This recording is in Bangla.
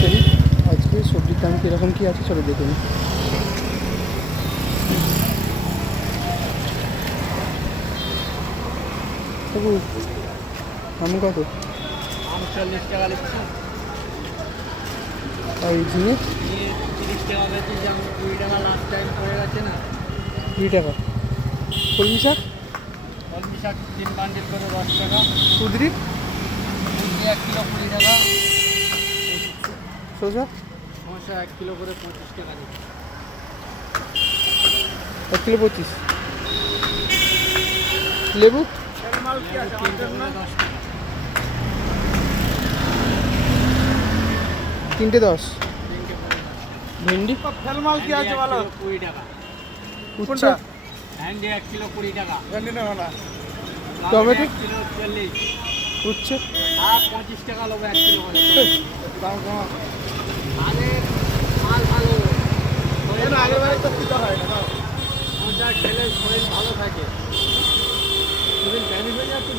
তারিখ। আজকে সবজির দাম কীরকম কী আছে চলো দেখে নিই। তবু আম কত? আম 40 টাকা দিচ্ছি, আর এই ঝিঙে 30 টাকা বেশি, যেমন 20 টাকা লাস্ট টাইম পড়ে গেছে না। 20 টাকা। কলমি শাক কলমি শাক 3 বান্ডিল করে 10 টাকা, কুদরি কুঁদরি 1 কিলো 20 টাকা, শসা শসা 1 কিলো করে 25 টাকা দিচ্ছি। 1 কিলো 25। লেবু মাল কি আছে? 3 করে 10 টাকা, 3টে 10। 3 করে 10। ভেন্ডি ফেলমাল কি আছে বলো? 20 টাকা। উচ্ছে ভেন্ডি 1 কিলো 20 টাকা, ভেন্ডি না না। টমেটো টমেটো 1 কিলো 40, উচ্ছে আর 25 টাকা লোক 1 কিলো করে। দাম কম। আরে মাল ভালো, আগেবারে তো পিতা হয় না। শসা খেলে শরীর ভালো থাকে। শরীর ড্যামেজ হয়ে যাচ্ছে।